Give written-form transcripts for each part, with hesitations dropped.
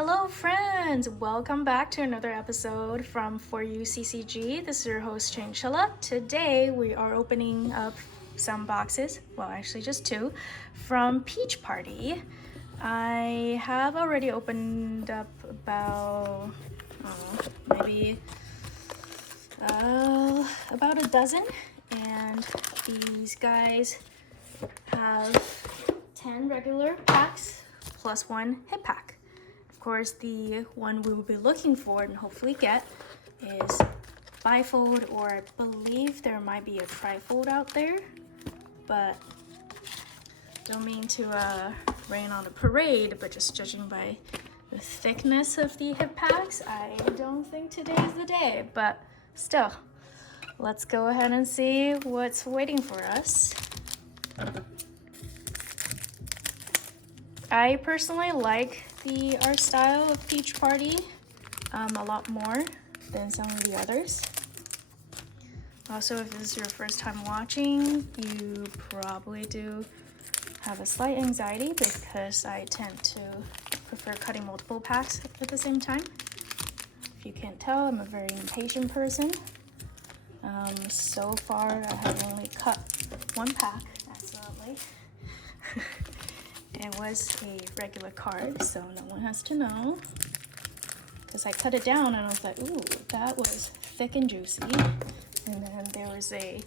Hello friends! Welcome back to another episode from For You CCG. This is your host Changshilla. Today we are opening up some boxes, well actually just two, from Peach Party. I have already opened up about maybe about a dozen, and these guys have 10 regular packs plus one hit pack. Of course, the one we will be looking for and hopefully get is bifold, or I believe there might be a trifold out there, but don't mean to rain on a parade, but just judging by the thickness of the hit packs, I don't think today is the day, but still, let's go ahead and see what's waiting for us. I personally like the art style of Peach Party a lot more than some of the others. Also, if this is your first time watching, you probably do have a slight anxiety because I tend to prefer cutting multiple packs at the same time. If you can't tell, I'm a very impatient person. So far, I have only cut one pack accidentally. It was a regular card, so no one has to know. Because I cut it down and I was like, ooh, that was thick and juicy. And then there was I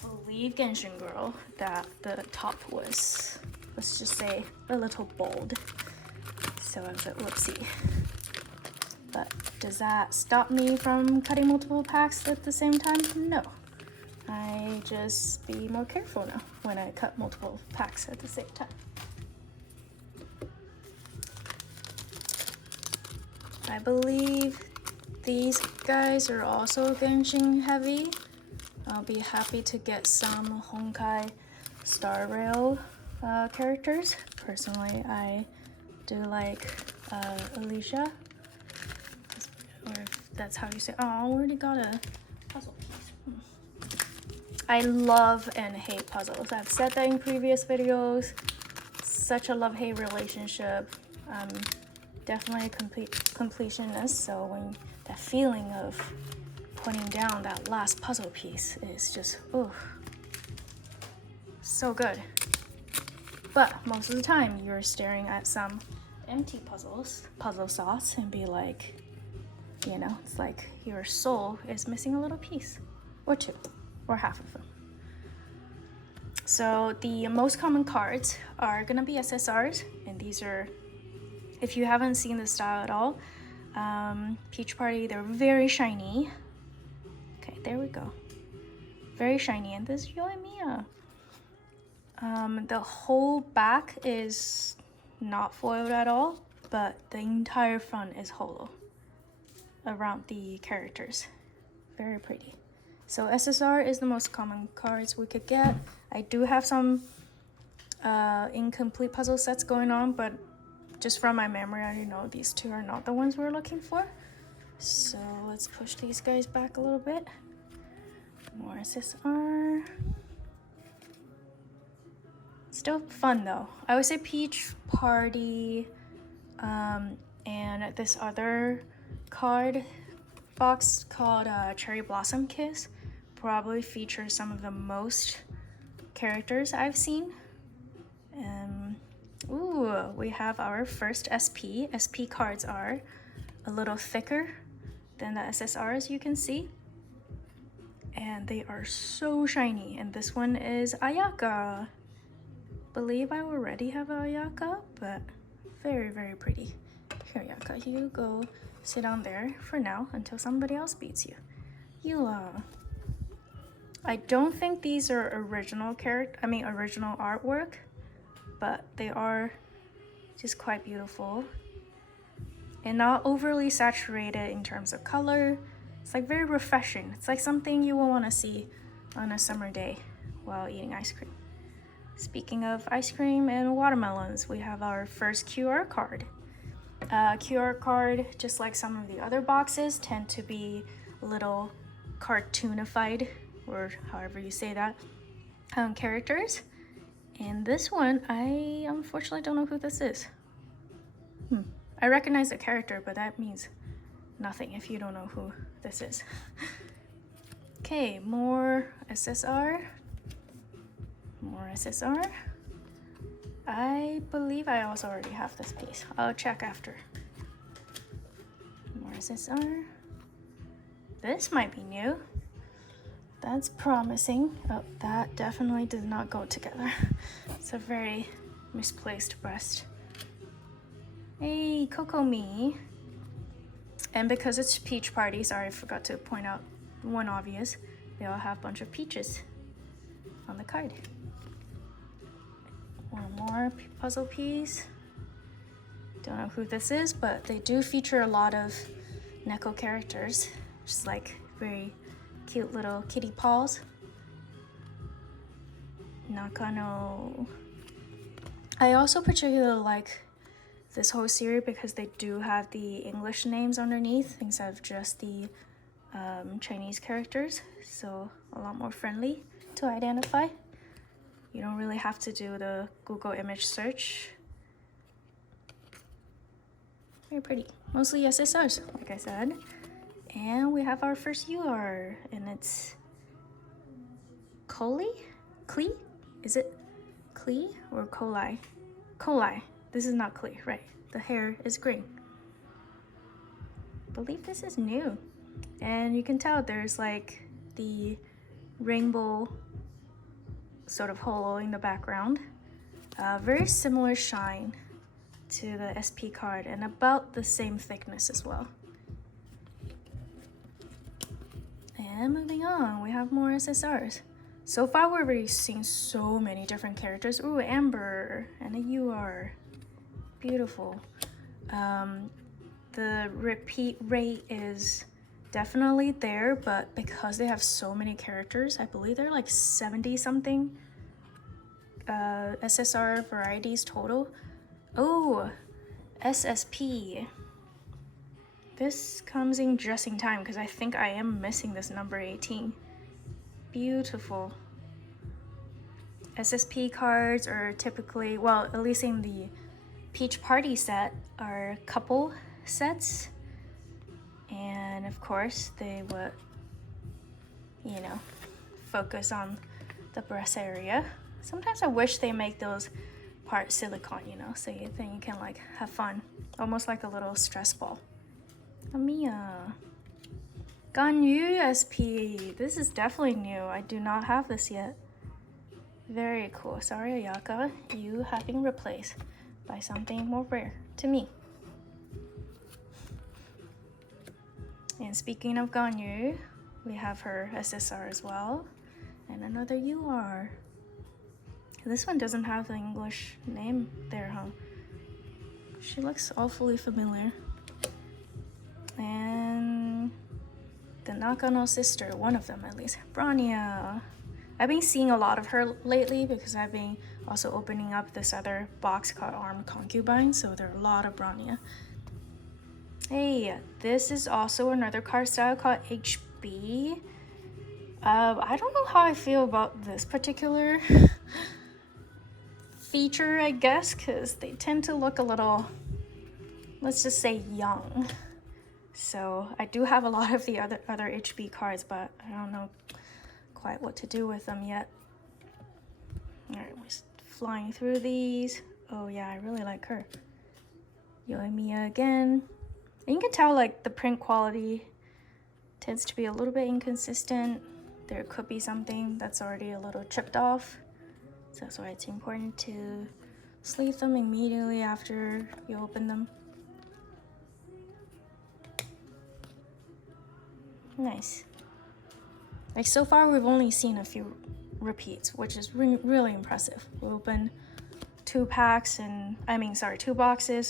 believe Genshin Girl, that the top was, let's just say, a little bold. So I was like, whoopsie. But does that stop me from cutting multiple packs at the same time? No. I just be more careful now when I cut multiple packs at the same time. I believe these guys are also Genshin heavy. I'll be happy to get some Honkai Star Rail characters. Personally, I do like Alicia, or if that's how you say. Oh, I already got a puzzle piece. I love and hate puzzles. I've said that in previous videos. Such a love-hate relationship. Definitely a completionist, so when that feeling of putting down that last puzzle piece is just, oh, so good. But most of the time, you're staring at some empty puzzle sauce and be like, you know, it's like your soul is missing a little piece, or two, or half of them. So the most common cards are gonna be SSRs, and these are, if you haven't seen the style at all, Peach Party, they're very shiny. Okay, there we go. Very shiny, and this is Yoimiya. The whole back is not foiled at all, but the entire front is holo around the characters. Very pretty. So SSR is the most common cards we could get. I do have some incomplete puzzle sets going on, but just from my memory, I know these two are not the ones we're looking for. So let's push these guys back a little bit. More SSR. Still fun though. I would say Peach Party and this other card box called Cherry Blossom Kiss probably features some of the most characters I've seen. Ooh, we have our first SP. SP cards are a little thicker than the SSRs, you can see. And they are so shiny. And this one is Ayaka. Believe I already have Ayaka, but very, very pretty. Here, Ayaka, you go sit down there for now until somebody else beats you. I don't think these are original artwork, but they are just quite beautiful and not overly saturated in terms of color. It's like very refreshing. It's like something you will want to see on a summer day while eating ice cream. Speaking of ice cream and watermelons, we have our first QR card. QR card, just like some of the other boxes, tend to be a little cartoonified, or however you say that, characters. And this one, I unfortunately don't know who this is. I recognize the character, but that means nothing if you don't know who this is. Okay, more SSR. More SSR. I believe I also already have this piece. I'll check after. More SSR. This might be new. That's promising. Oh, that definitely does not go together. It's a very misplaced breast. Hey, Kokomi. And because it's Peach Party, sorry, I forgot to point out one obvious. They all have a bunch of peaches on the card. One more puzzle piece. Don't know who this is, but they do feature a lot of Neko characters. Just like very cute little kitty paws. Nakano. I also particularly like this whole series because they do have the English names underneath instead of just the Chinese characters, so a lot more friendly to identify. You don't really have to do the Google image search. Very pretty. Mostly SSRs, like I said. And we have our first UR, and it's Coli? Clee? Is it Clee or Coli? Coli. This is not Clee, right? The hair is green. I believe this is new. And you can tell there's like the rainbow sort of holo in the background. Very similar shine to the SP card and about the same thickness as well. And moving on, we have more SSRs. So far we're already seeing so many different characters. Ooh, Amber and a UR. Beautiful. The repeat rate is definitely there, but because they have so many characters, I believe they're like 70 something SSR varieties total. Oh, SSP. This comes in just in time because I think I am missing this number 18. Beautiful. SSP cards are typically, well, at least in the Peach Party set, are couple sets. And of course, they would, you know, focus on the breast area. Sometimes I wish they make those part silicone, you know, so you think you can like have fun. Almost like a little stress ball. Amiya. Ganyu SP. This is definitely new. I do not have this yet. Very cool. Sorry, Ayaka. You have been replaced by something more rare to me. And speaking of Ganyu, we have her SSR as well. And another UR. This one doesn't have the English name there, huh? She looks awfully familiar. And the Nakano sister, one of them at least, Bronya. I've been seeing a lot of her lately because I've been also opening up this other box called Armed Concubine, so there are a lot of Bronya. Hey, this is also another card style called HB. I don't know how I feel about this particular feature, I guess, because they tend to look a little, let's just say, young. So I do have a lot of the other HB cards, but I don't know quite what to do with them yet. All right, we're flying through these. Oh yeah, I really like her. Yoimiya again. And you can tell like the print quality tends to be a little bit inconsistent. There could be something that's already a little chipped off. So that's why it's important to sleeve them immediately after you open them. Nice. Like so far we've only seen a few repeats, which is really impressive. We opened 2 boxes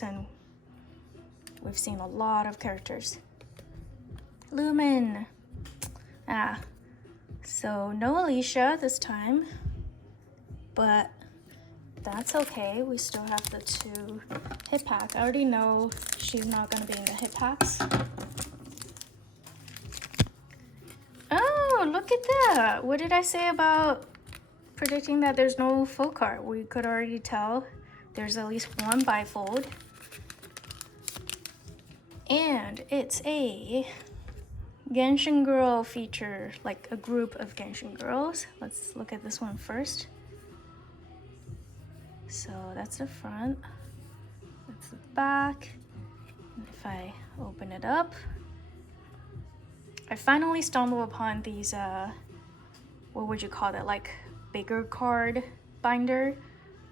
and we've seen a lot of characters. Lumen. So no Alicia this time, but that's okay. We still have the 2 hit pack. I already know she's not gonna be in the hit packs. Oh, look at that. What did I say about predicting that there's no full card? We could already tell there's at least one bifold. And it's a Genshin Girl feature, like a group of Genshin girls. Let's look at this one first. So that's the front, that's the back. And if I open it up, I finally stumbled upon these, what would you call that, like bigger card binder.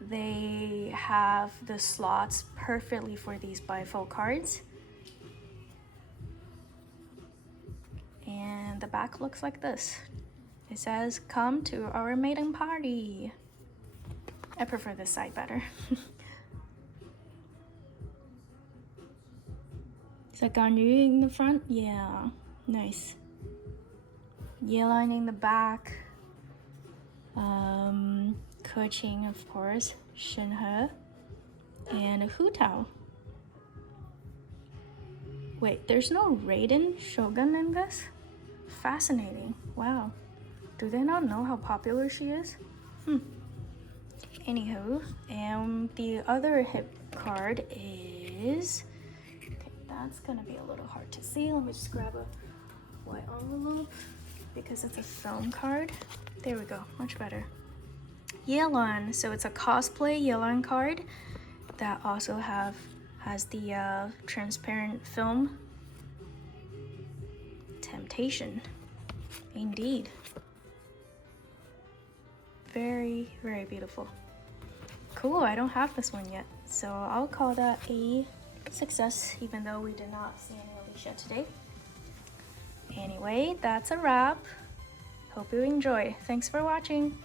They have the slots perfectly for these bifold cards. And the back looks like this. It says, "Come to our maiden party." I prefer this side better. Is that Ganyu in the front? Yeah, nice. Yelan in the back. Keqing, of course. Shenhe. And Hu Tao. Wait, there's no Raiden Shogun in this? Fascinating. Wow. Do they not know how popular she is? Anywho, and the other hip card is... Okay, that's gonna be a little hard to see. Let me just grab a white envelope because it's a film card. There we go, much better. Yelan, so it's a cosplay Yelan card that also has the transparent film. Temptation, indeed. Very, very beautiful. Cool, I don't have this one yet, so I'll call that a success, even though we did not see any Alicia today. Anyway, that's a wrap. Hope you enjoy. Thanks for watching.